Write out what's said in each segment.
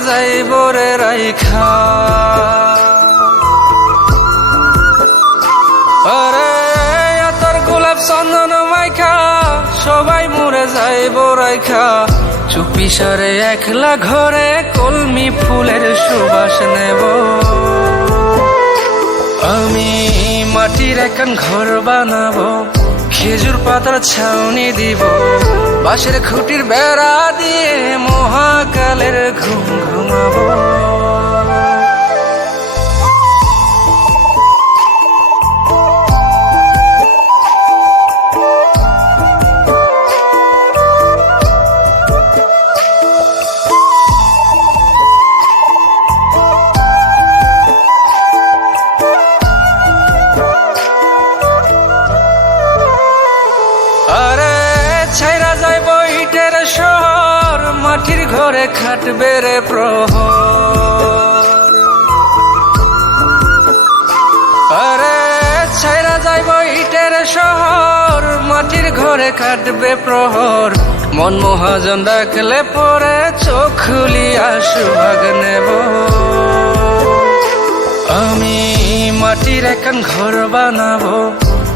সবাই মরে যাই বরে রাইখা। আরে, আতর গোলাপ চন্দন মাইখা, সবাই মরে যাই বরাইখা। চুপি সারে একলা ঘরে কলমি ফুলের সুবাস নেব। আমি মাটির এখন ঘর বানাবো, খেজুর পাতার ছাউনি দিব। বাঁশের খুঁটির বেড়া দিয়ে মহাকালের ঘুম ঘুমাবো। মাটির ঘরে খাটবে রে প্রহর। আরে, ছাইরা যাইব ইটের শহর, মাটির ঘরে কাটবে প্রহর। মন মহাজন ডাকলে পরে চোখ খুলিয়া সুভাগ নেব। আমি মাটির এখন ঘর বানাবো।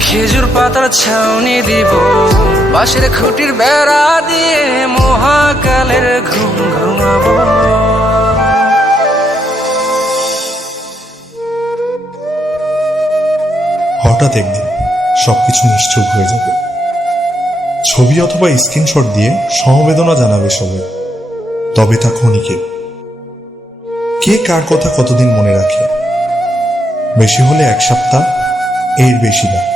খেজুর পাতার ছাউনি দিব। বাঁশের খুঁটির বেড়া দিয়ে মহাকালের ঘুম ঘুমাবো। হঠাৎ একদিন সবকিছু নিশ্চুপ হয়ে যাবে। ছবি অথবা স্ক্রিনশট দিয়ে সমবেদনা জানাবে সবাই। তবে তা ক্ষণিকে। কে কার কথা কতদিন মনে রাখে? বেশি হলে এক সপ্তাহ, এর বেশি না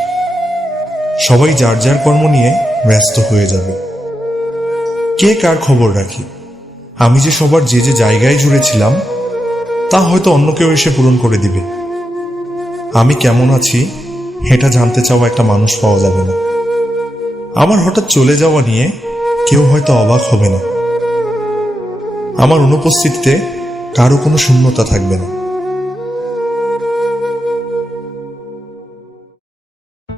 সবাই যার যার কর্ম নিয়ে ব্যস্ত হয়ে যাবে। কে কার খবর রাখি? আমি যে সবার যে যে জায়গায় জুড়েছিলাম, তা হয়তো অন্য কেউ এসে পূরণ করে দিবে। আমি কেমন আছি এটা জানতে চাওয়া একটা মানুষ পাওয়া যাবে না। আমার হঠাৎ চলে যাওয়া নিয়ে কেউ হয়তো অবাক হবে না। আমার অনুপস্থিতিতে কারও কোনো শূন্যতা থাকবে না।